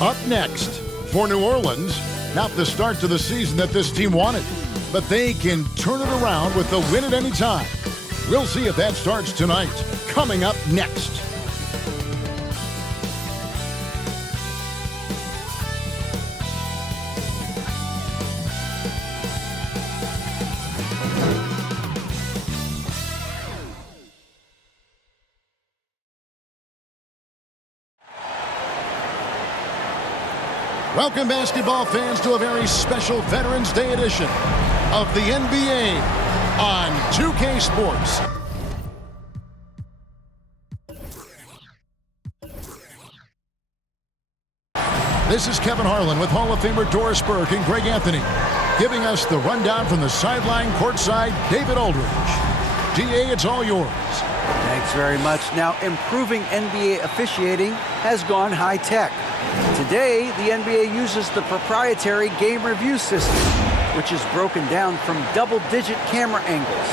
Up next, for New Orleans, not the start to the season that this team wanted, but they can turn it around with the win at any time. We'll see if that starts tonight. Coming up next. Welcome, basketball fans, to a very special Veterans Day edition of the NBA on 2K Sports. This is Kevin Harlan with Hall of Famer Doris Burke and Greg Anthony, giving us the rundown from the sideline courtside, David Aldridge. DA, it's all yours. Thanks very much. Now, improving NBA officiating has gone high-tech. Today, the NBA uses the proprietary game review system, which is broken down from double-digit camera angles.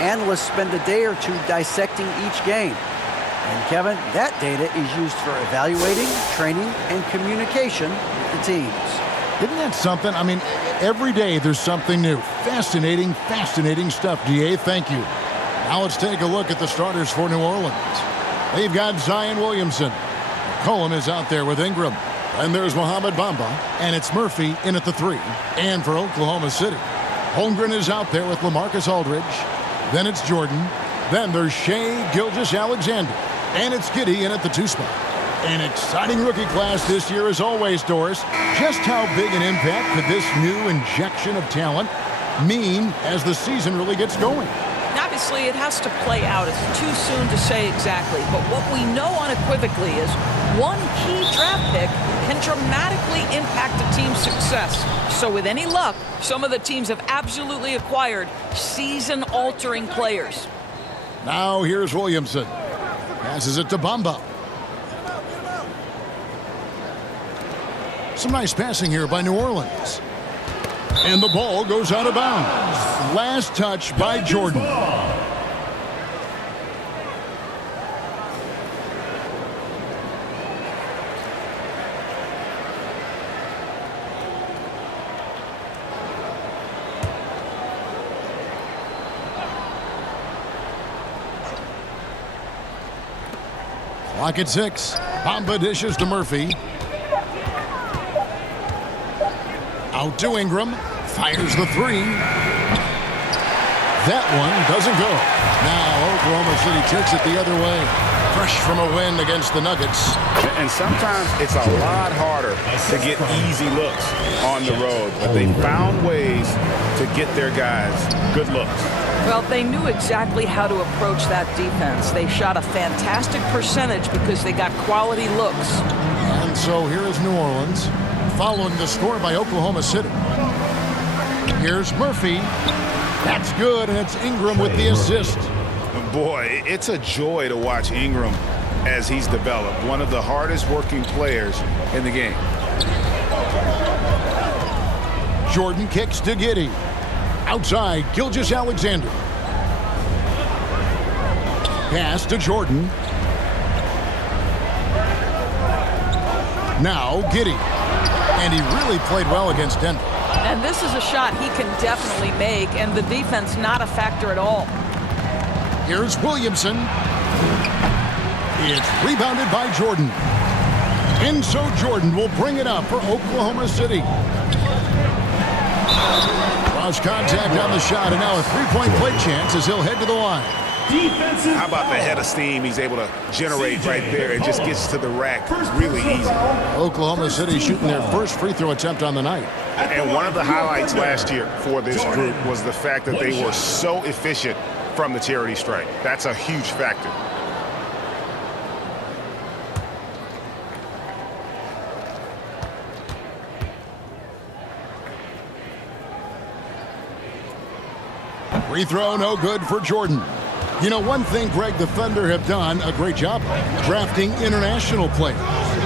Analysts spend a day or two dissecting each game. And Kevin, that data is used for evaluating, training, and communication with the teams. Isn't that something? I mean, every day there's something new. Fascinating, fascinating stuff, DA. Thank you. Now let's take a look at the starters for New Orleans. They've got Zion Williamson. McCollum is out there with Ingram. And there's Mohamed Bamba. And it's Murphy in at the 3. And for Oklahoma City, Holmgren is out there with LaMarcus Aldridge. Then it's Jordan. Then there's Shai Gilgeous-Alexander. And it's Giddey in at the 2 spot. An exciting rookie class this year as always, Doris. Just how big an impact could this new injection of talent mean as the season really gets going? Obviously, it has to play out. It's too soon to say exactly. But what we know unequivocally is one key draft pick can dramatically impact a team's success. So with any luck, some of the teams have absolutely acquired season-altering players. Now here's Williamson. Passes it to Bamba. Some nice passing here by New Orleans. And the ball goes out of bounds. Last touch by Jordan. Clock at 6. Bamba dishes to Murphy. Out to Ingram. Fires the 3. That one doesn't go. Now Oklahoma City takes it the other way. Fresh from a win against the Nuggets. And sometimes it's a lot harder to get easy looks on the road. But they found ways to get their guys good looks. Well, they knew exactly how to approach that defense. They shot a fantastic percentage because they got quality looks. And so here is New Orleans, following the score by Oklahoma City. Here's Murphy. That's good, and it's Ingram with the assist. Boy, it's a joy to watch Ingram as he's developed. One of the hardest working players in the game. Jordan kicks to Giddey. Outside, Gilgeous-Alexander. Pass to Jordan. Now Giddey. And he really played well against Denver. And this is a shot he can definitely make, and the defense not a factor at all. Here's Williamson. It's rebounded by Jordan. And so Jordan will bring it up for Oklahoma City. Cross contact on the shot, and now a three-point play chance as he'll head to the line. How about the head of steam he's able to generate right there? It just gets to the rack really easy. Oklahoma City shooting their first free throw attempt on the night. And one of the highlights last year for this group was the fact that they were so efficient from the charity stripe. That's a huge factor. Free throw no good for Jordan. You know, one thing, Greg, the Thunder have done a great job drafting international players.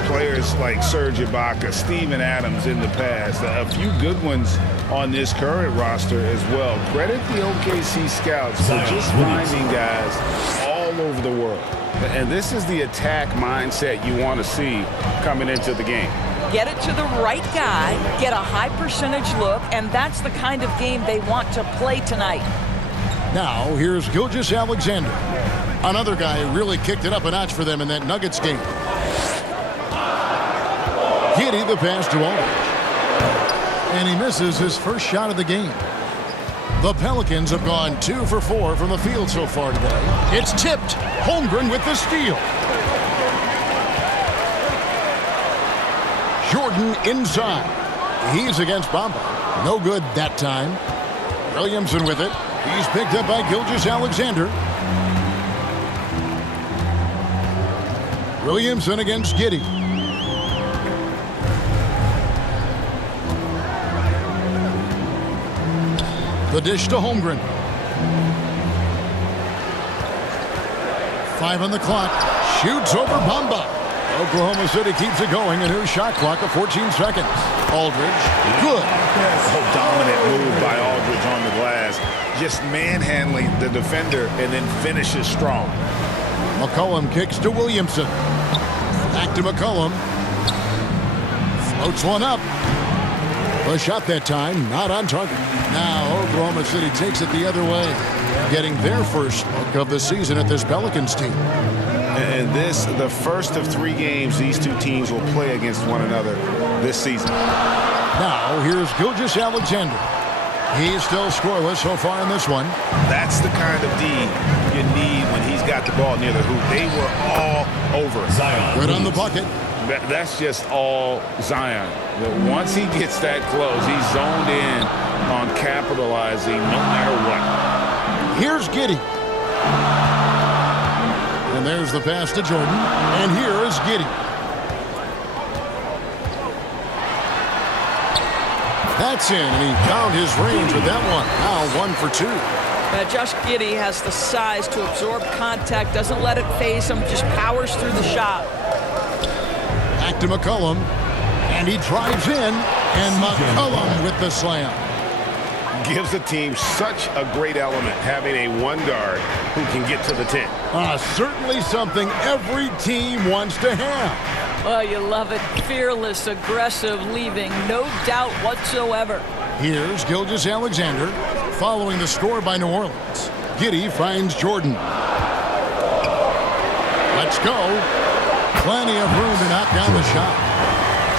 Players like Serge Ibaka, Steven Adams in the past, a few good ones on this current roster as well. Credit the OKC scouts for just finding guys all over the world. And this is the attack mindset you want to see coming into the game. get it to the right guy, get a high percentage look, and that's the kind of game they want to play tonight. Now, here's Gilgeous-Alexander. Another guy who really kicked it up a notch for them in that Nuggets game. Giddey, the pass to Aldridge. And he misses his first shot of the game. The Pelicans have gone 2 for 4 from the field so far today. It's tipped. Holmgren with the steal. Jordan inside. He's against Bamba. No good that time. Williamson with it. He's picked up by Gilgeous-Alexander. Williamson against Giddey. The dish to Holmgren. 5 on the clock. Shoots over Bamba. Oklahoma City keeps it going. A new shot clock of 14 seconds. Aldridge. Good. Oh, dominant move by Aldridge on the glass. Just manhandling the defender and then finishes strong. McCollum kicks to Williamson. Back to McCollum. Floats one up. A shot that time, not on target. Now Oklahoma City takes it the other way, getting their first look of the season at this Pelicans team. And this, the first of 3 games these two teams will play against one another this season. Now here's Gilgeous-Alexander. He's still scoreless so far in this one. That's the kind of D you need when he's got the ball near the hoop. They were all over Zion. Good on the bucket. That's just all Zion. Once he gets that close, he's zoned in on capitalizing no matter what. Here's Giddey. And there's the pass to Jordan. And here is Giddey. That's in, and he found his range with that one. Now 1 for 2. Josh Giddey has the size to absorb contact, doesn't let it phase him, just powers through the shot. Back to McCollum, and he drives in, and McCollum with the slam. Gives the team such a great element, having a one guard who can get to the 10. Certainly something every team wants to have. Oh, you love it. Fearless, aggressive, leaving no doubt whatsoever. Here's Gilgeous-Alexander following the score by New Orleans. Giddey finds Jordan. Let's go. Plenty of room to knock down the shot.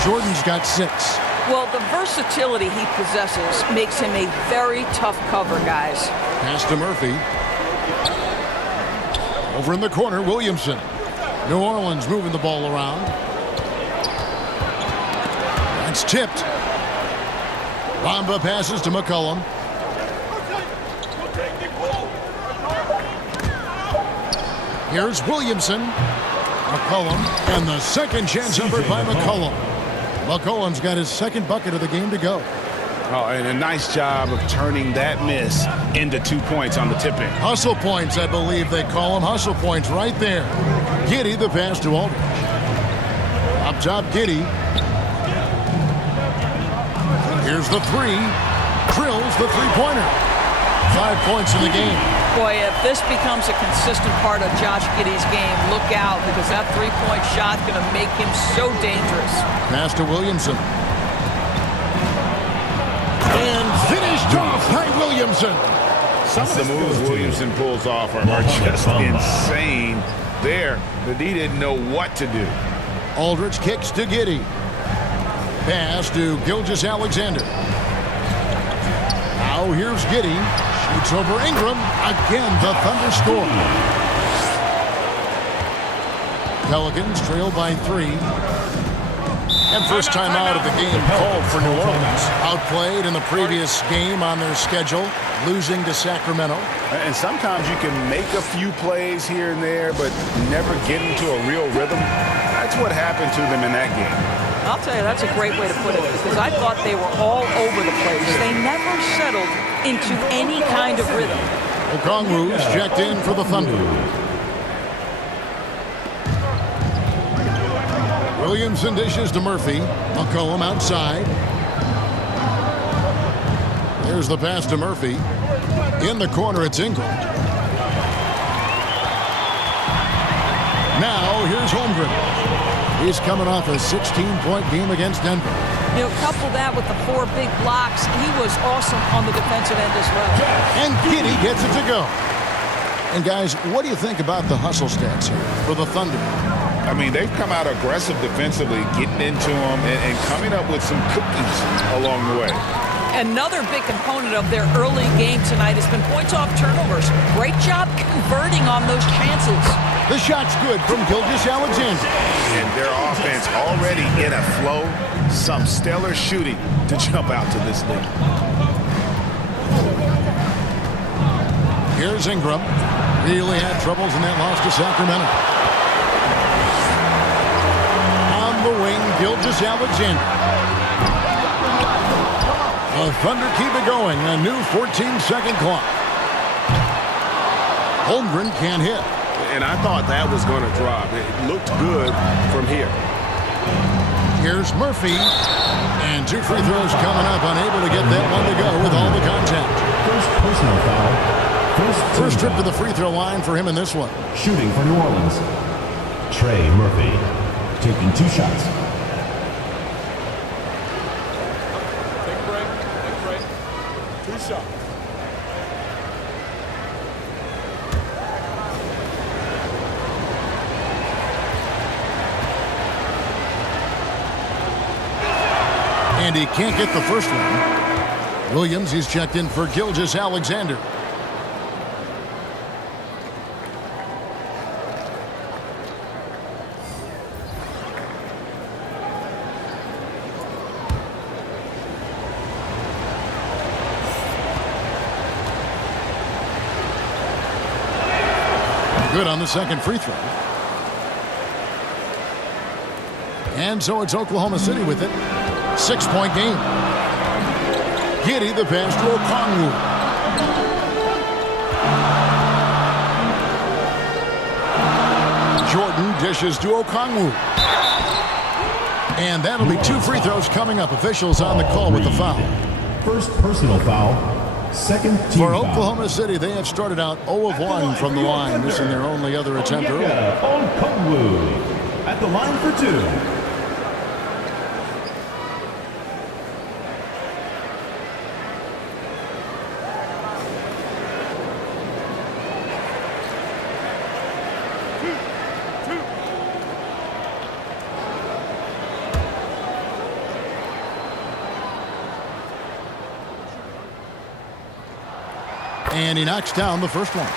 Jordan's got 6. Well, the versatility he possesses makes him a very tough cover, guys. Pass to Murphy. Over in the corner, Williamson. New Orleans moving the ball around. It's tipped. Bamba passes to McCollum. Here's Williamson. McCollum, and the second chance effort by McCollum. McCollum's got his second bucket of the game to go. Oh, and a nice job of turning that miss into 2 points on the tip-in. Hustle points, I believe they call them. Hustle points right there. Giddey, the pass to Aldridge. Up top, Giddey. Here's the 3. Drills the three-pointer. 5 points in the game. Boy, if this becomes a consistent part of Josh Giddey's game, look out, because that three-point shot's going to make him so dangerous. Pass to Williamson. And finished off by Williamson. Some of the moves Williamson pulls off are just insane there. The D didn't know what to do. Aldridge kicks to Giddey. Pass to Gilgeous-Alexander. Now here's Giddey. Shoots over Ingram. Again, the Thunder score. Pelicans trail by 3. And first time out of the game called for New Orleans. Outplayed in the previous game on their schedule, losing to Sacramento. And sometimes you can make a few plays here and there, but never get into a real rhythm. That's what happened to them in that game. I'll tell you, that's a great way to put it, because I thought they were all over the place. They never settled into any kind of rhythm. Okongwu's checked in for the Thunder. Williamson dishes to Murphy. McCollum outside. There's the pass to Murphy. In the corner, it's Ingram. Now, here's Holmgren. He's coming off a 16-point game against Denver. You know, couple that with the 4 big blocks. He was awesome on the defensive end as well. And Giddey gets it to go. And guys, what do you think about the hustle stats here for the Thunder? I mean, they've come out aggressive defensively, getting into them and coming up with some cookies along the way. Another big component of their early game tonight has been points off turnovers. Great job converting on those chances. The shot's good from Gilgeous-Alexander. And their offense already in a flow. Some stellar shooting to jump out to this lead. Here's Ingram. Really had troubles in that loss to Sacramento. On the wing, Gilgeous-Alexander. The Thunder keep it going. A new 14-second clock. Holmgren can't hit. And I thought that was going to drop. It looked good from here. Here's Murphy. And 2 free throws coming up. Unable to get that one to go with all the contact. First personal foul. First trip to the free throw line for him in this one. Shooting for New Orleans. Trey Murphy taking 2 shots. Take a break. 2 shots. And he can't get the first one. Williams, he's checked in for Gilgeous-Alexander. Good on the second free throw. And so it's Oklahoma City with it. 6-point game. Giddey the pass to Okongwu. Jordan dishes to Okongwu. And that'll be 2 free throws coming up. Officials on the call with the foul. First personal foul. Second team For foul. Oklahoma City, they have started out 0 of 1 from the line, missing their only other attempt earlier. Okongwu at the line for 2. And he knocks down the first one.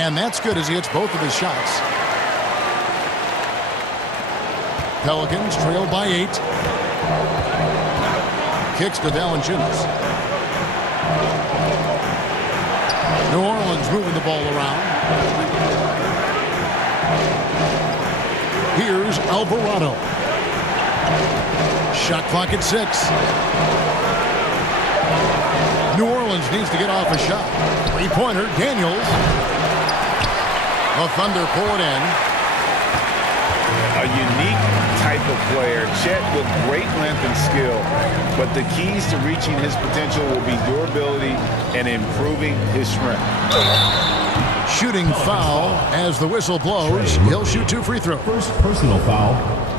And that's good as he hits both of his shots. Pelicans trail by 8. Kicks to Valanciunas. New Orleans moving the ball around. Here's Alvarado. Shot clock at 6. New Orleans needs to get off a shot. 3-pointer, Daniels. The Thunder pull it in. A unique type of player. Chet with great length and skill. But the keys to reaching his potential will be durability and improving his strength. Shooting foul as the whistle blows. He'll shoot 2 free throws. First personal foul.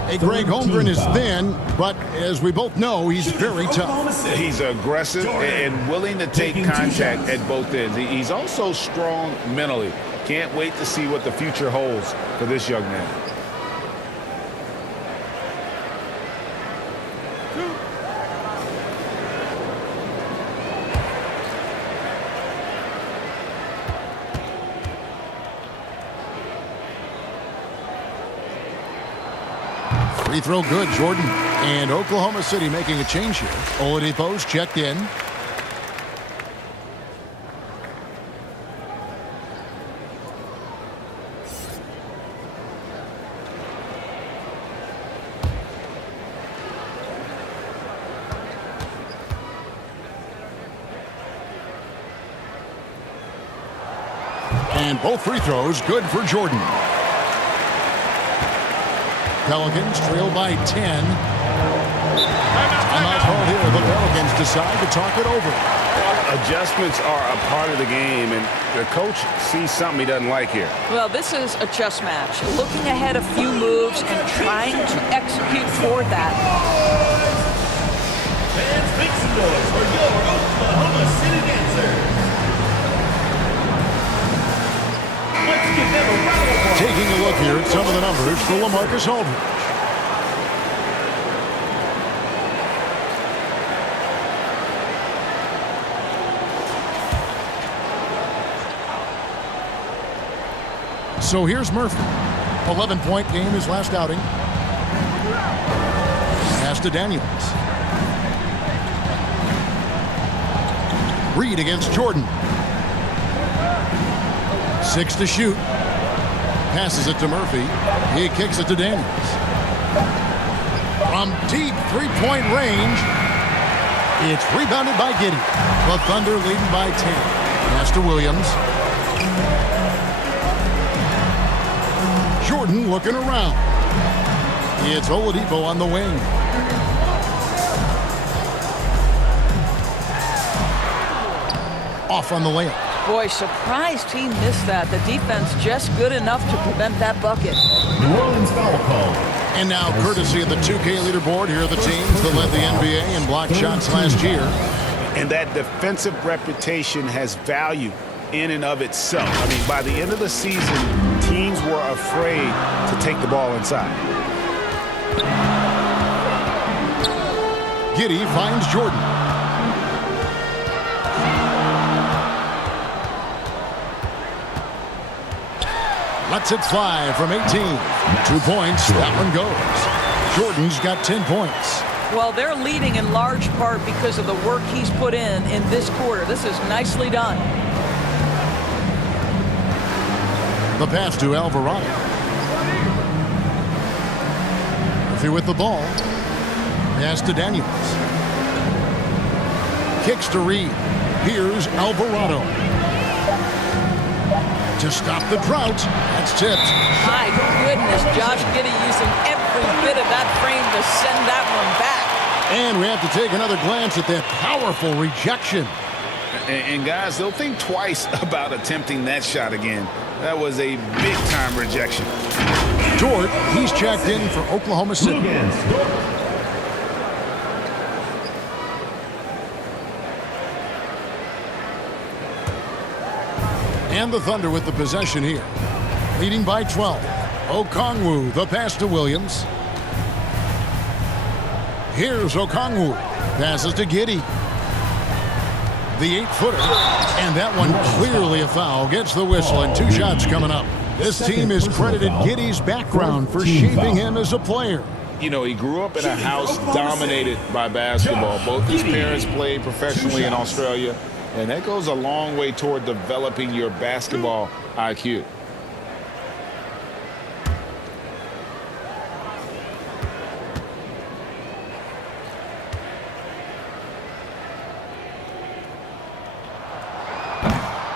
Hey, Greg, Holmgren is thin, but as we both know, he's very tough. He's aggressive and willing to take contact at both ends. He's also strong mentally. Can't wait to see what the future holds for this young man. Free throw good, Jordan. And Oklahoma City making a change here. Oladipo's checked in. And both free throws good for Jordan. Pelicans trail by 10. Timeout called here. The Pelicans decide to talk it over. Adjustments are a part of the game, and the coach sees something he doesn't like here. Well, this is a chess match. Looking ahead a few moves and trying to execute toward that. Fans, make some noise for your Oklahoma City Dancers. Let's give them a round of applause. Taking a look here at some of the numbers for LaMarcus Aldridge. So here's Murphy. 11-point game his last outing. Pass to Daniels. Reed against Jordan. 6 to shoot. Passes it to Murphy. He kicks it to Daniels. From deep three-point range, it's rebounded by Giddey. The Thunder leading by 10. Pass to Williams. Jordan looking around. It's Oladipo on the wing. Off on the layup. Boy, surprised he missed that. The defense just good enough to prevent that bucket. New Orleans foul call. And now, courtesy of the 2K leaderboard, here are the teams that led the NBA in blocked shots last year. And that defensive reputation has value in and of itself. I mean, by the end of the season, teams were afraid to take the ball inside. Giddey finds Jordan. Lets it fly from 18. 2 points. That one goes. Jordan's got 10 points. Well, they're leading in large part because of the work he's put in this quarter. This is nicely done. The pass to Alvarado. Murphy with the ball. Pass to Daniels. Kicks to Reed. Here's Alvarado. To stop the drought. That's tipped. My goodness, Josh Giddey using every bit of that frame to send that one back. And we have to take another glance at that powerful rejection. And guys, they'll think twice about attempting that shot again. That was a big-time rejection. Dort, he's checked in for Oklahoma City. And the Thunder with the possession here. Leading by 12. Okongwu, the pass to Williams. Here's Okongwu. Passes to Giddey. The 8-footer. And that one clearly a foul. Gets the whistle and 2 shots coming up. This team is credited Giddey's background for shaping him as a player. You know, he grew up in a house dominated by basketball. Both his parents played professionally in Australia. And that goes a long way toward developing your basketball IQ.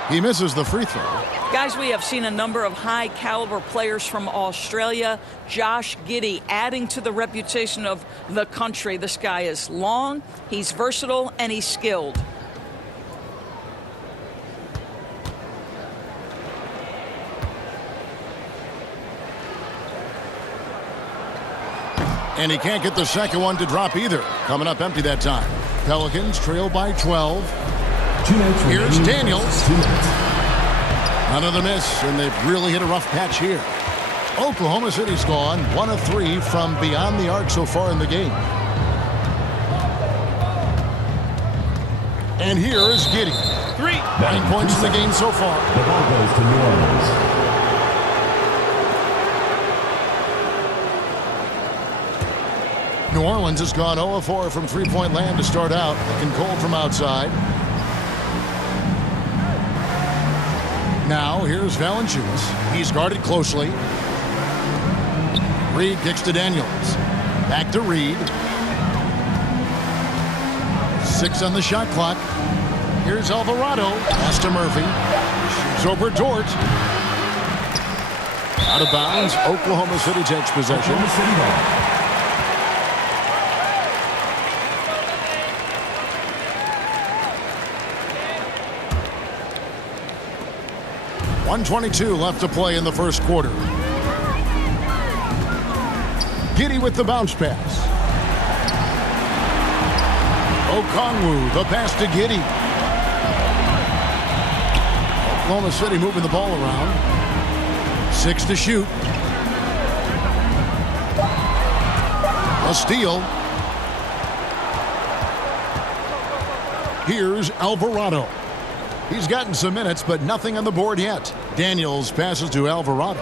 He misses the free throw. Guys, we have seen a number of high-caliber players from Australia. Josh Giddey adding to the reputation of the country. This guy is long, he's versatile, and he's skilled. And he can't get the second one to drop either. Coming up empty that time. Pelicans trail by 12. Here's Daniels. Another miss, and they've really hit a rough patch here. Oklahoma City's gone 1 of 3 from beyond the arc so far in the game. And here is Giddey. 9 points in the game so far. The ball goes to New Orleans. New Orleans has gone 0 of 4 from three-point land to start out. Looking cold from outside. Now, here's Valanciunas. He's guarded closely. Reed kicks to Daniels. Back to Reed. 6 on the shot clock. Here's Alvarado. Pass to Murphy. over Dort. Out of bounds. Oklahoma City takes possession. Oklahoma City ball. .122 left to play in the first quarter. Giddey with the bounce pass. Okongwu, the pass to Giddey. Oklahoma City moving the ball around. 6 to shoot. A steal. Here's Alvarado. He's gotten some minutes, but nothing on the board yet. Daniels passes to Alvarado.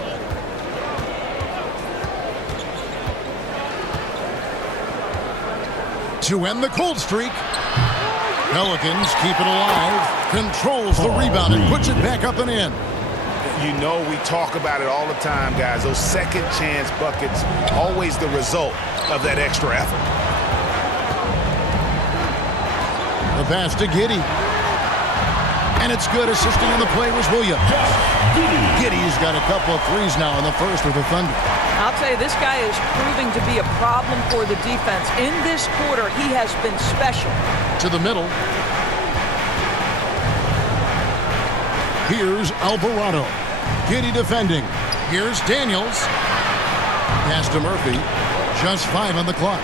To end the cold streak. Pelicans keep it alive. Controls the rebound and puts it back up and in. You know, we talk about it all the time, guys. Those second chance buckets, always the result of that extra effort. The pass to Giddey. And it's good. Assisting on the play was Williams. Giddey's got a couple of threes now in the first with the Thunder. I'll tell you, this guy is proving to be a problem for the defense. In this quarter, he has been special. To the middle. Here's Alvarado. Giddey defending. Here's Daniels. Pass to Murphy. Just 5 on the clock.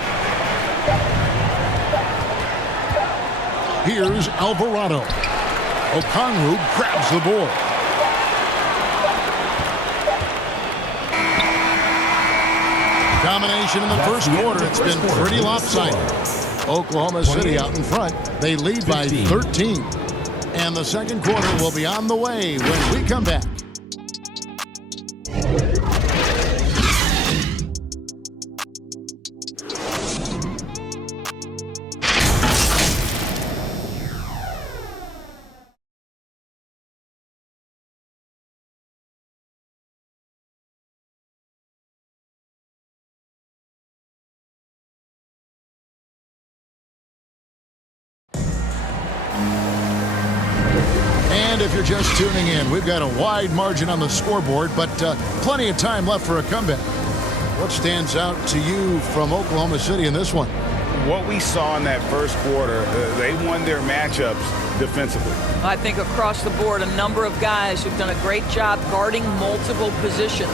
Here's Alvarado. Okongwu grabs the board. Domination in the first quarter. It's been pretty lopsided. Oklahoma City out in front. They lead by 13. And the second quarter will be on the way when we come back. And if you're just tuning in, we've got a wide margin on the scoreboard, but plenty of time left for a comeback. What stands out to you from Oklahoma City in this one? What we saw in that first quarter, they won their matchups defensively. I think across the board, a number of guys who've done a great job guarding multiple positions.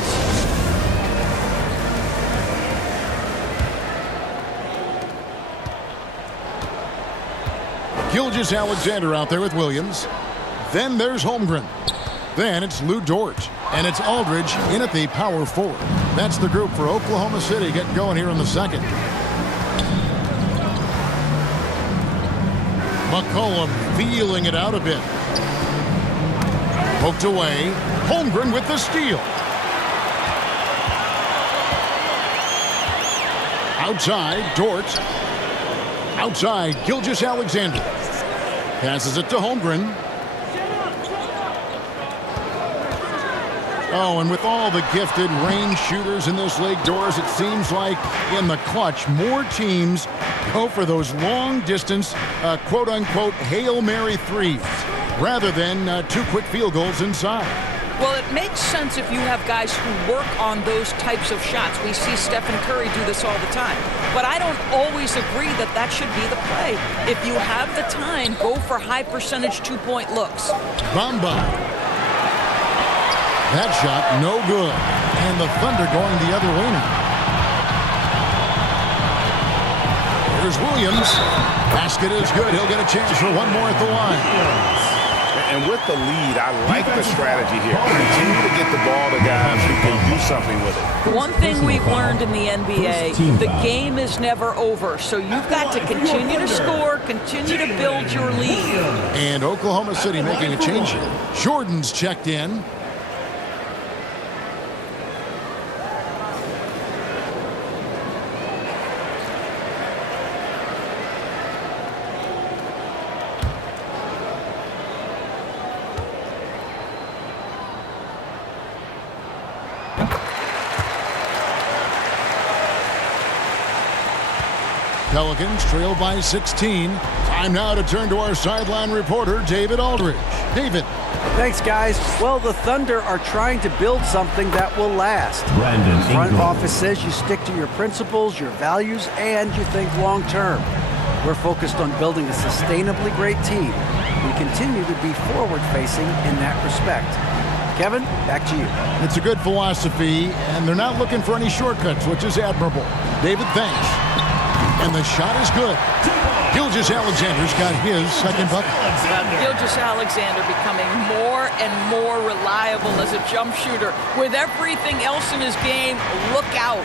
Gilgeous-Alexander out there with Williams. Then there's Holmgren. Then it's Lou Dort. And it's Aldridge in at the power forward. That's the group for Oklahoma City getting going here in the second. McCollum feeling it out a bit. Poked away. Holmgren with the steal. Outside, Dort. Outside, Gilgeous-Alexander. Passes it to Holmgren. Oh, and with all the gifted range shooters in this league, Doris, it seems like in the clutch, more teams go for those long-distance, quote-unquote, Hail Mary threes, rather than 2 quick field goals inside. Well, it makes sense if you have guys who work on those types of shots. We see Stephen Curry do this all the time. But I don't always agree that that should be the play. If you have the time, go for high-percentage 2-point looks. Bamba. That shot, no good. And the Thunder going the other way now. Here's Williams. Basket is good. He'll get a chance for one more at the line. And with the lead, I like the strategy here. Continue to get the ball to guys who can do something with it. One thing we've learned in the NBA, the game is never over. So you've got to continue to score, continue to build your lead. And Oklahoma City making a change here. Jordan's checked in. Pelicans trail by 16. Time now to turn to our sideline reporter, David Aldridge. David. Thanks, guys. Well, the Thunder are trying to build something that will last. Brandon The front Ingram. office says you stick to your principles, your values, and you think long term. We're focused on building a sustainably great team. We continue to be forward-facing in that respect. Kevin, back to you. It's a good philosophy, and they're not looking for any shortcuts, which is admirable. David, thanks. And the shot is good. Gilgeous-Alexander's got his second bucket. Gilgeous-Alexander becoming more and more reliable as a jump shooter. With everything else in his game, look out.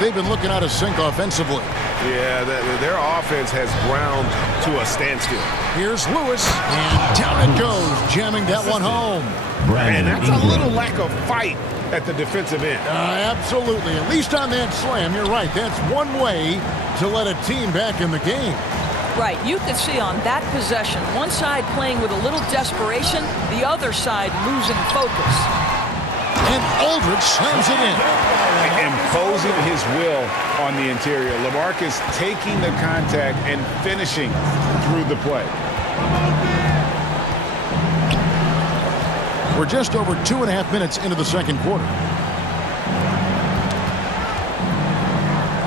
They've been looking out of sync offensively. Yeah, their offense has ground to a standstill. Here's Lewis, and down it goes, jamming that one home. And Brandon that's a Ingram. little lack of fight at the defensive end. Absolutely. At least on that slam, you're right. That's one way to let a team back in the game. Right, you could see on that possession, one side playing with a little desperation, the other side losing focus. And Aldridge slams it in. Imposing his will on the interior. LaMarcus taking the contact and finishing through the play. We're just over 2.5 minutes into the second quarter.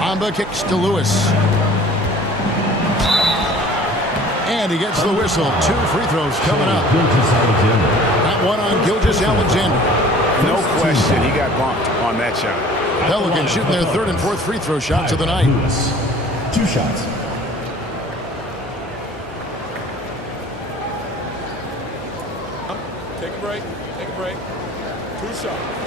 Amba kicks to Lewis. And he gets the whistle. 2 free throws coming up. Gilgeous-Alexander. That one on Gilgeous-Alexander. No question he got bumped on that shot. Pelicans shooting their 3rd and 4th free throw shots of the night. Lewis. 2 shots. Take a break. Take a break. 2 shots.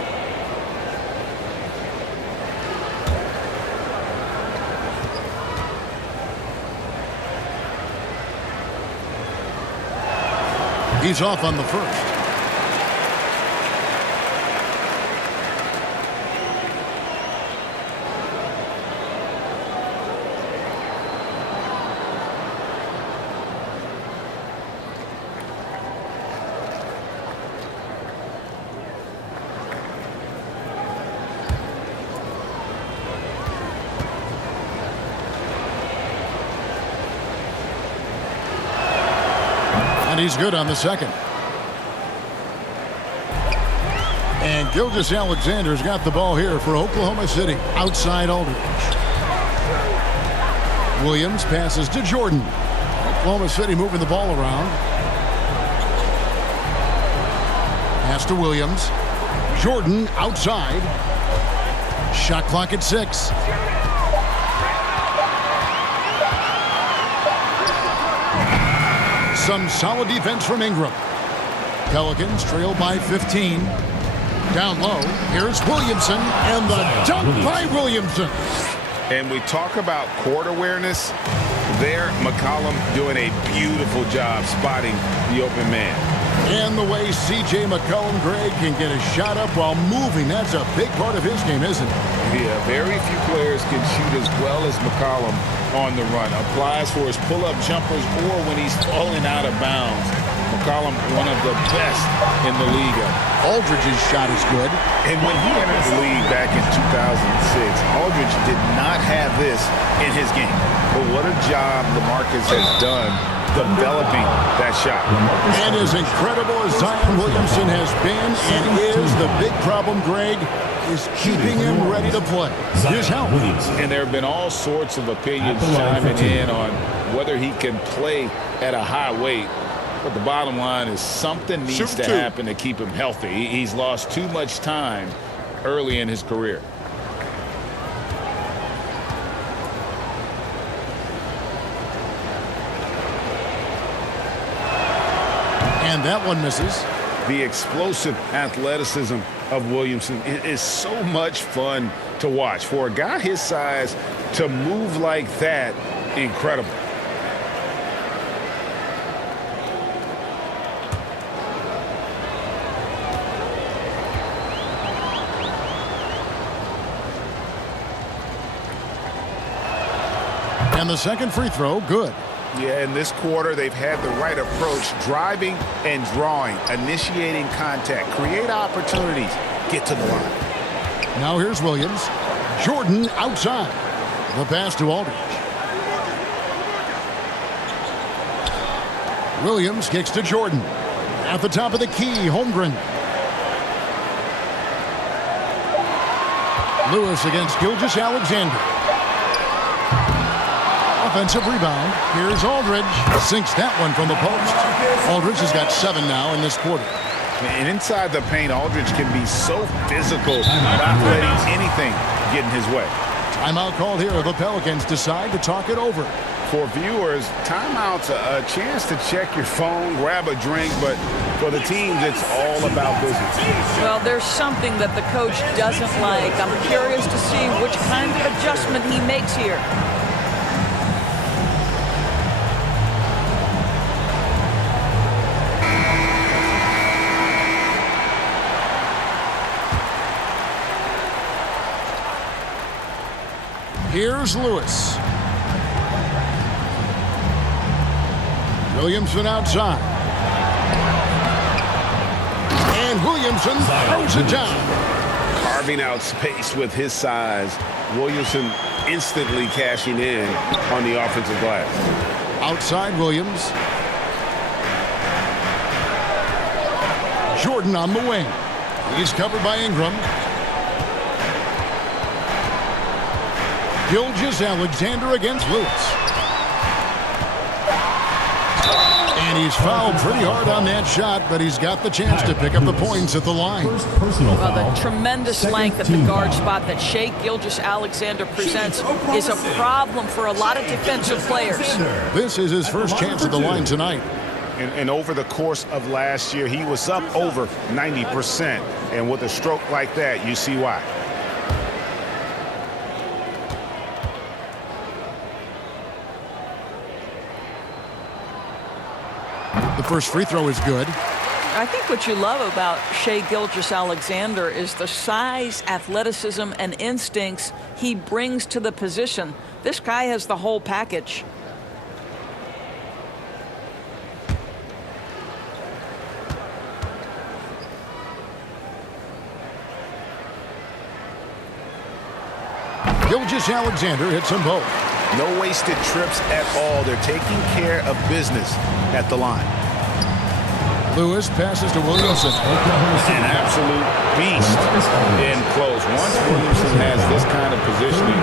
He's off on the first. And he's good on the second. And Gilgeous-Alexander's got the ball here for Oklahoma City. Outside Aldridge. Williams passes to Jordan. Oklahoma City moving the ball around. Pass to Williams. Jordan outside. Shot clock at 6. Some solid defense from Ingram. Pelicans trail by 15. Down low, here's Williamson, and the dunk by Williamson. And we talk about court awareness. There, McCollum doing a beautiful job spotting the open man. And the way C.J. McCollum, Greg, can get a shot up while moving, that's a big part of his game, isn't it? Yeah, very few players can shoot as well as McCollum on the run. Applies for his pull-up jumpers or when he's falling out of bounds. McCollum, one of the best in the league. Aldridge's shot is good. And when he entered the league back in 2006, Aldridge did not have this in his game. But what a job LaMarcus has done developing that shot. And as incredible as Zion Williamson has been and is, the big problem, Greg, is keeping him ready to play. His health. And there have been all sorts of opinions chiming in on whether he can play at a high weight. But the bottom line is something needs to happen to keep him healthy. He's lost too much time early in his career. And that one misses. The explosive athleticism of Williamson is so much fun to watch. For a guy his size to move like that, incredible. And the second free throw, good. Yeah, in this quarter, they've had the right approach, driving and drawing, initiating contact, create opportunities, get to the line. Now here's Williams. Jordan outside. The pass to Aldridge. Williams kicks to Jordan. At the top of the key, Holmgren. Lewis against Gilgeous-Alexander. Offensive rebound. Here's Aldridge. Sinks that one from the post. Aldridge has got 7 now in this quarter. And inside the paint, Aldridge can be so physical, not letting anything get in his way. Timeout called here. The Pelicans decide to talk it over. For viewers, timeout's a chance to check your phone, grab a drink, but for the teams, it's all about business. Well, there's something that the coach doesn't like. I'm curious to see which kind of adjustment he makes here. Here's Lewis. Williamson outside. And Williamson throws it down. Carving out space with his size. Williamson instantly cashing in on the offensive glass. Outside Williams. Jordan on the wing. He's covered by Ingram. Gilgeous-Alexander against Lewis. And he's fouled pretty hard on that shot, but he's got the chance to pick up the points at the line. Well, the tremendous length at the guard spot that Shai Gilgeous-Alexander presents is a problem for a lot of defensive players. This is his first chance at the line tonight. And over the course of last year, he was up over 90%. And with a stroke like that, you see why. The first free throw is good. I think what you love about Shai Gilgeous-Alexander is the size, athleticism, and instincts he brings to the position. This guy has the whole package. Gilgeous-Alexander hits them both. No wasted trips at all. They're taking care of business at the line. Lewis passes to Williamson. An absolute beast in close. Once Williamson has this kind of positioning,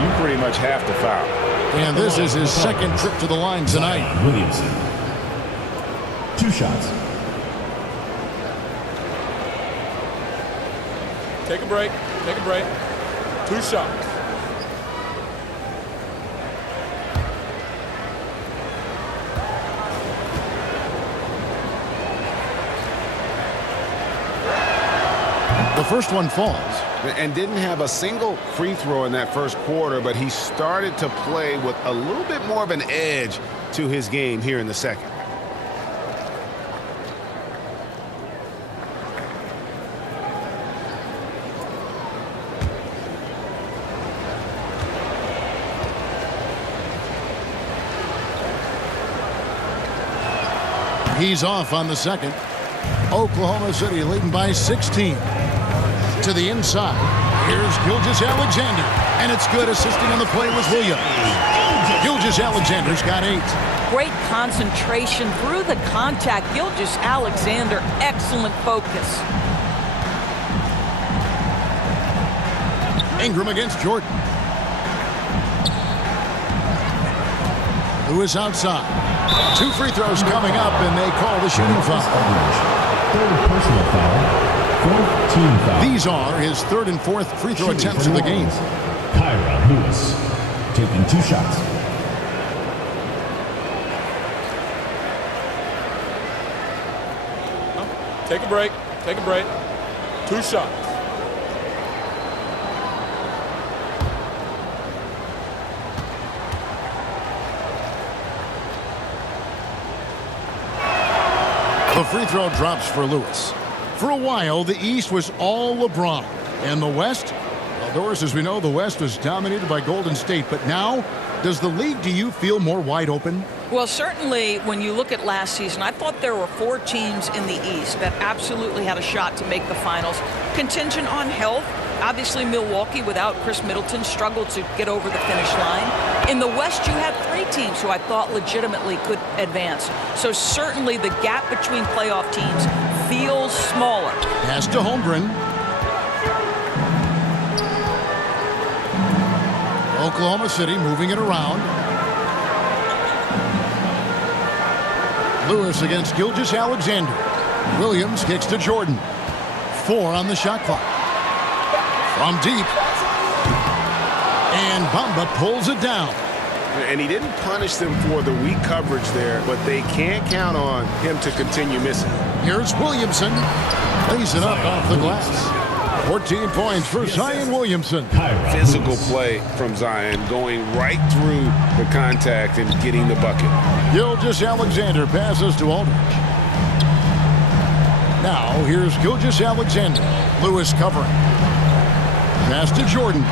you pretty much have to foul. And this is his second trip to the line tonight. Williamson. 2 shots. Take a break. Take a break. 2 shots. The first one falls. And didn't have a single free throw in that first quarter, but he started to play with a little bit more of an edge to his game here in the second. He's off on the second. Oklahoma City leading by 16. To the inside. Here's Gilgeous-Alexander. And it's good. Assisting on the play was Williams. Gilgeous-Alexander's got 8. Great concentration through the contact. Gilgeous-Alexander, excellent focus. Ingram against Jordan. Lewis outside. 2 free throws coming up, and they call the shooting foul. Third personal foul. 4th team foul. These are his 3rd and 4th free throw attempts of the game. Kyra Lewis taking 2 shots. Take a break. Take a break. 2 shots. The free throw drops for Lewis. For a while, the East was all LeBron. And the West? Well, Doris, as we know, the West was dominated by Golden State. But now, does the league, do you feel, more wide open? Well, certainly when you look at last season, I thought there were 4 teams in the East that absolutely had a shot to make the finals. Contingent on health. Obviously, Milwaukee, without Chris Middleton, struggled to get over the finish line. In the West, you had 3 teams who I thought legitimately could advance. So certainly the gap between playoff teams feels smaller. Pass to Holmgren. Oklahoma City moving it around. Lewis against Gilgeous-Alexander. Williams kicks to Jordan. 4 on the shot clock. From deep. And Bamba pulls it down. And he didn't punish them for the weak coverage there, but they can't count on him to continue missing. Here's Williamson. Lays it up off the glass. 14 points for Zion Williamson. Physical play from Zion, going right through the contact and getting the bucket. Gilgeous-Alexander passes to Aldridge. Now here's Gilgeous-Alexander. Lewis covering. Pass to Jordan.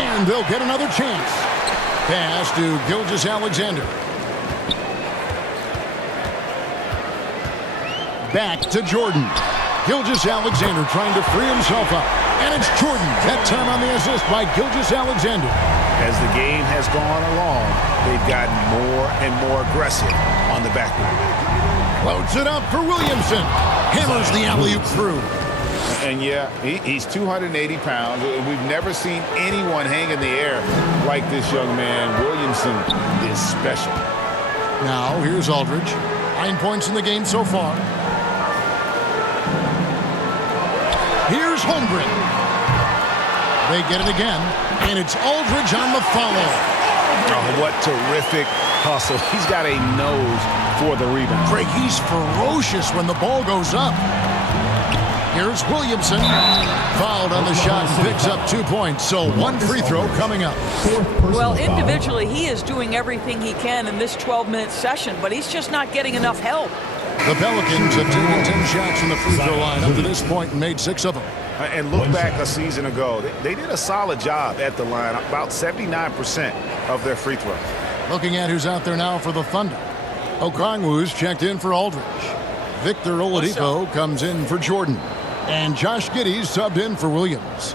And they'll get another chance. Pass to Gilgeous-Alexander. Back to Jordan. Gilgeous-Alexander trying to free himself up. And it's Jordan. That time on the assist by Gilgeous-Alexander. As the game has gone along, they've gotten more and more aggressive on the backboard. Floats it up for Williamson. Hammers the alley-oop through. And yeah, he's 280 pounds. We've never seen anyone hang in the air like this young man. Williamson is special. Now here's Aldridge. 9 points in the game so far. Here's Holmgren. They get it again, and it's Aldridge on the follow. Oh, what terrific hustle. He's got a nose for the rebound. Craig, he's ferocious when the ball goes up. Here's Williamson. Fouled on the shot and picks up 2 points, so 1 free throw coming up. Well, individually, he is doing everything he can in this 12-minute session, but he's just not getting enough help. The Pelicans have taken 10 shots from the free throw line up to this point and made 6 of them. And look back a season ago. They did a solid job at the line, about 79% of their free throws. Looking at who's out there now for the Thunder. Okongwu's checked in for Aldridge. Victor Oladipo comes in for Jordan. And Josh Giddey's subbed in for Williams.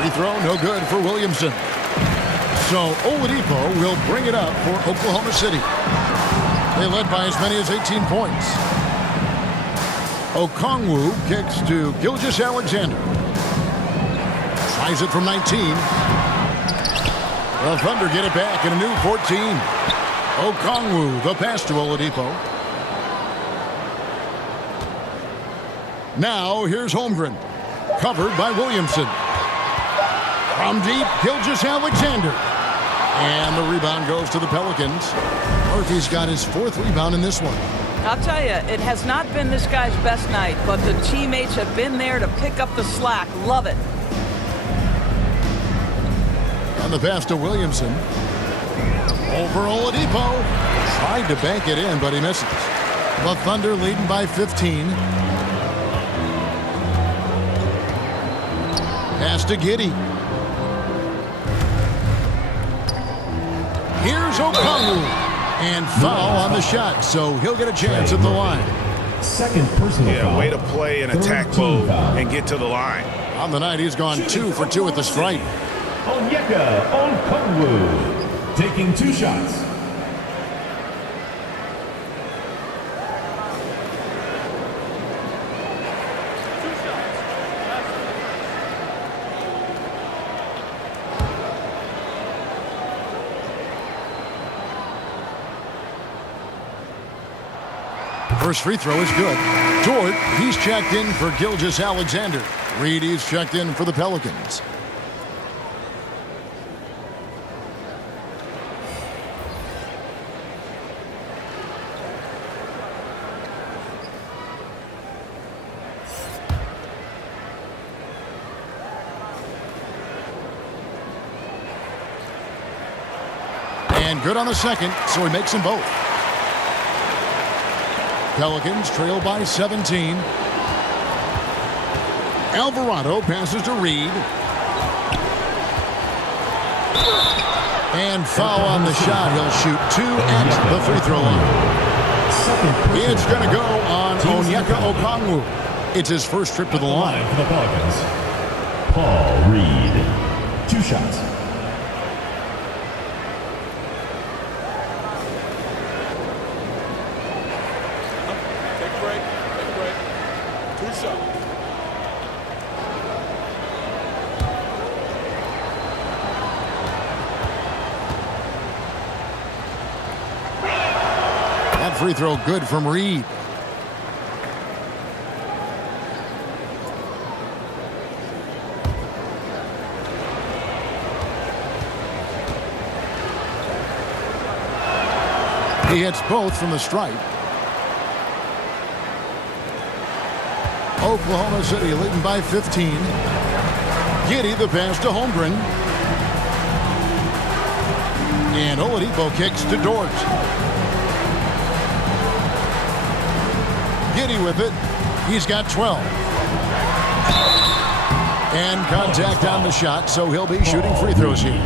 Free throw, no good for Williamson. So Oladipo will bring it up for Oklahoma City. They led by as many as 18 points. Okongwu kicks to Gilgeous-Alexander. Tries it from 19. The Thunder get it back in a new 14. Okongwu, the pass to Oladipo. Now here's Holmgren. Covered by Williamson. From deep, Gilgeous-Alexander. And the rebound goes to the Pelicans. Murphy's got his 4th rebound in this one. I'll tell you, it has not been this guy's best night, but the teammates have been there to pick up the slack. Love it. And the pass to Williamson. Over Oladipo. Tried to bank it in, but he misses. The Thunder leading by 15. Pass to Giddey. Here's Okongwu. And foul on the shot, so he'll get a chance at the line. Second personal foul. Way to play an attack mode and get to the line. On the night, he's gone 2 for 2 at the stripe. Onyeka Okongwu taking 2 shots. First free throw is good. Dort, he's checked in for Gilgeous-Alexander. Reed, he's checked in for the Pelicans. And good on the second, so he makes them both. Pelicans trail by 17. Alvarado passes to Reed. And foul on the shot. He'll shoot 2 at the free throw line. It's going to go on Onyeka Okongwu. It's his first trip to the line. For the Pelicans, Paul Reed. 2 shots. Take a break. Take a break. 2 shots. That free throw good from Reed. He hits both from the stripe. Oklahoma City leading by 15. Giddey the pass to Holmgren. And Oladipo kicks to Dort. Giddey with it. He's got 12. And contact on the shot, so he'll be shooting free throws here.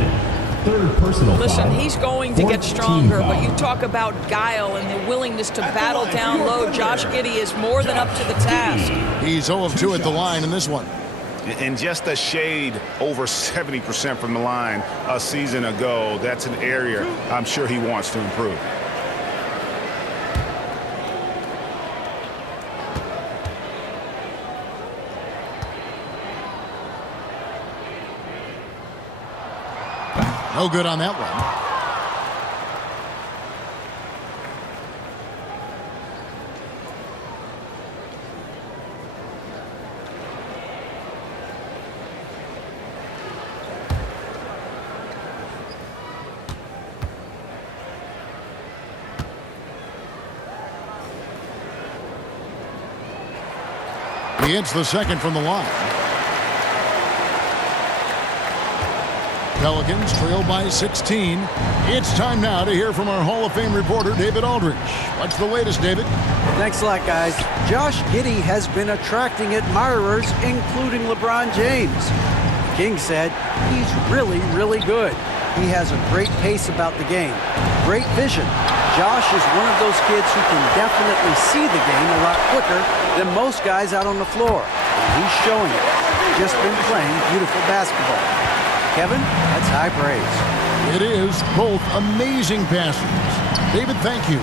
Third personal Listen, foul. he's going to get stronger, but you talk about guile and the willingness to battle down low. Josh Giddey is more than up to the task. He's 0 of 2 at the line in this one. And just a shade over 70% from the line a season ago. That's an area I'm sure he wants to improve. No good on that one. He hits the second from the line. Pelicans trail by 16. It's time now to hear from our Hall of Fame reporter, David Aldridge. What's the latest, David? Thanks a lot, guys. Josh Giddey has been attracting admirers, including LeBron James. King said he's really, really good. He has a great pace about the game, great vision. Josh is one of those kids who can definitely see the game a lot quicker than most guys out on the floor. And he's showing it. Just been playing beautiful basketball. Kevin, that's high praise. It is both amazing passes. David, thank you.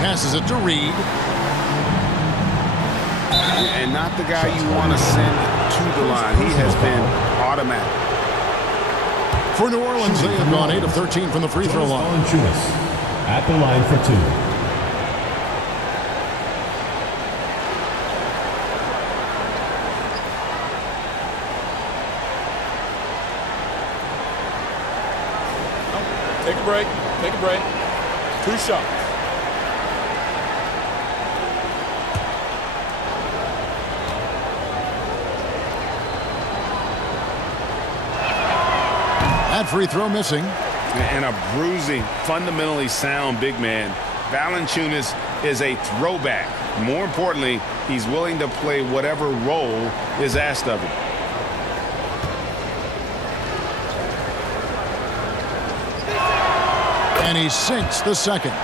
Passes it to Reed. And not the guy you want to send to the line. He has been automatic. For New Orleans, they have gone 8 of 13 from the free throw line. At the line for 2. Take a break. Take a break. 2 shots. That free throw missing. And a bruising, fundamentally sound big man. Valanciunas is a throwback. More importantly, he's willing to play whatever role is asked of him. And he sinks the second.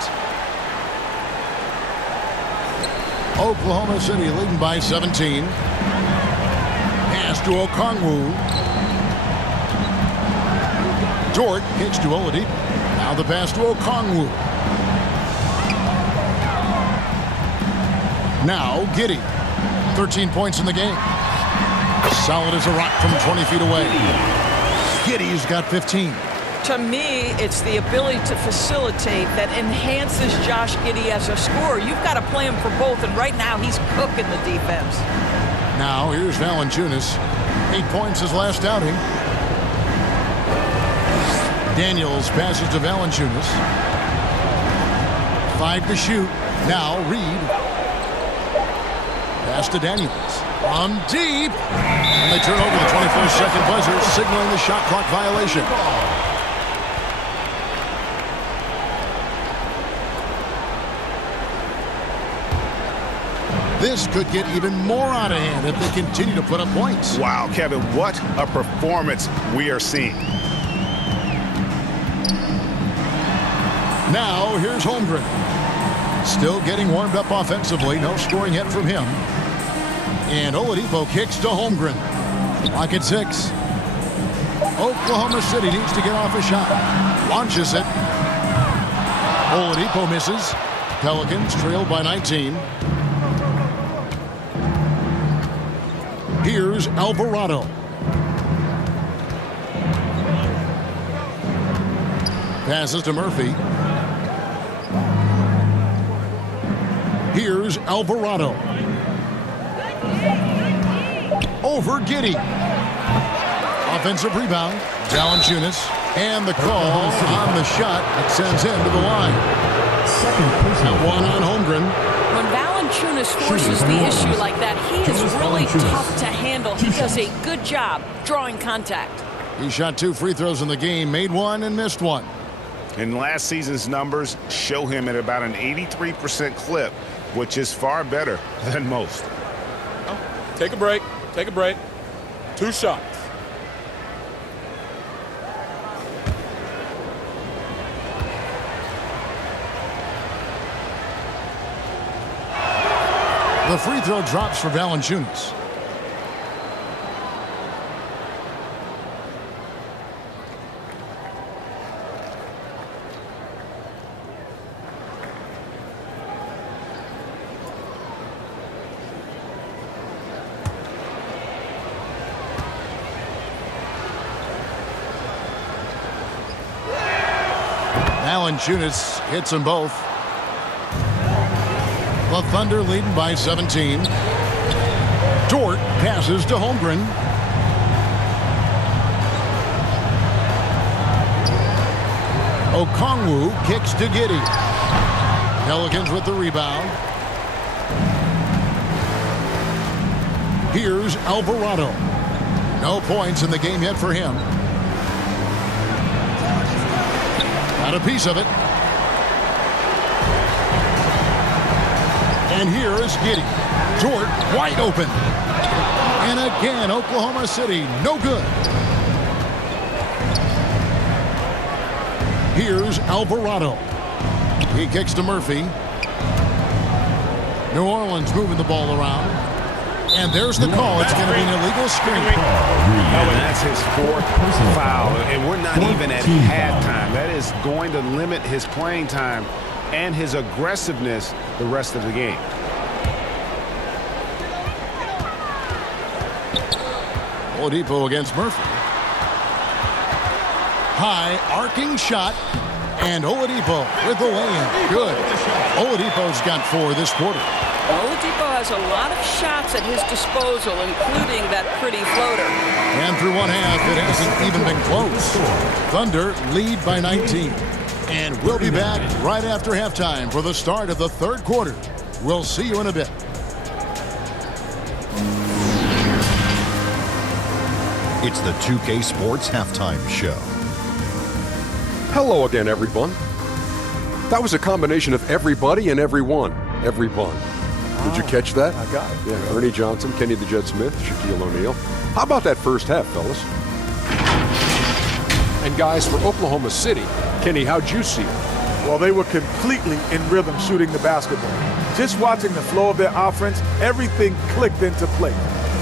Oklahoma City leading by 17. Pass to Okongwu. Dort kicks to Oladipo. Now the pass to Okongwu. Now Giddey. 13 points in the game. Solid as a rock from 20 feet away. Giddey's got 15. To me, it's the ability to facilitate that enhances Josh Giddey as a scorer. You've got to play him for both, and right now he's cooking the defense. Now here's Valanciunas. 8 points his last outing. Daniels passes to Valanciunas. 5 to shoot. Now Reed. Pass to Daniels. From deep. And they turn over the 21st-second buzzer, signaling the shot clock violation. This could get even more out of hand if they continue to put up points. Wow, Kevin, what a performance we are seeing. Now here's Holmgren. Still getting warmed up offensively. No scoring yet from him. And Oladipo kicks to Holmgren. Lock at 6. Oklahoma City needs to get off a shot. Launches it. Oladipo misses. Pelicans trailed by 19. Here's Alvarado. Passes to Murphy. Here's Alvarado. Over Giddey. Offensive rebound. Valanciunas. And the call on the shot that sends him to the line. And one on Holmgren. When Valanciunas forces the issue like that, he is really tough to handle. He does a good job drawing contact. He shot 2 free throws in the game, made 1 and missed 1. And last season's numbers show him at about an 83% clip, which is far better than most. Oh, take a break. Take a break. 2 shots. The free throw drops for Valanciunas. Valanciunas hits them both. The Thunder leading by 17. Dort passes to Holmgren. Okongwu kicks to Giddey. Pelicans with the rebound. Here's Alvarado. No points in the game yet for him. Got a piece of it. And here is Giddey. Dort wide open. And again, Oklahoma City, no good. Here's Alvarado. He kicks to Murphy. New Orleans moving the ball around. And there's the call. It's going to be an illegal screen. And that's his 4th foul. And we're not even at halftime. That is going to limit his playing time and his aggressiveness the rest of the game. Oladipo against Murphy. High arcing shot. And Oladipo with the lay-in. Good. Oladipo's got 4 this quarter. Oladipo has a lot of shots at his disposal, including that pretty floater. And through 1 half, it hasn't even been close. Thunder lead by 19. And we'll be back right after halftime for the start of the 3rd quarter. We'll see you in a bit. It's the 2K Sports Halftime Show. Hello again, everyone. That was a combination of everybody and everyone. Everyone. Did you catch that? I got it. Yeah, Ernie Johnson, Kenny the Jet Smith, Shaquille O'Neal. How about that first half, fellas? And guys, for Oklahoma City, Kenny, how'd you see it? Well, they were completely in rhythm shooting the basketball. Just watching the flow of their offense, everything clicked into place.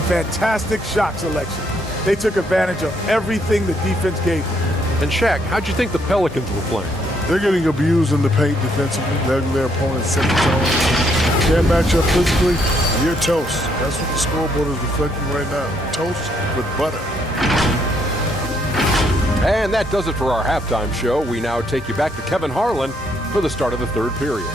Fantastic shot selection. They took advantage of everything the defense gave them. And Shaq, how'd you think the Pelicans were playing? They're getting abused in the paint defensively, letting their opponents set the tone. Can't match up physically, you're toast. That's what the scoreboard is reflecting right now. Toast with butter. And that does it for our halftime show. We now take you back to Kevin Harlan for the start of the 3rd period.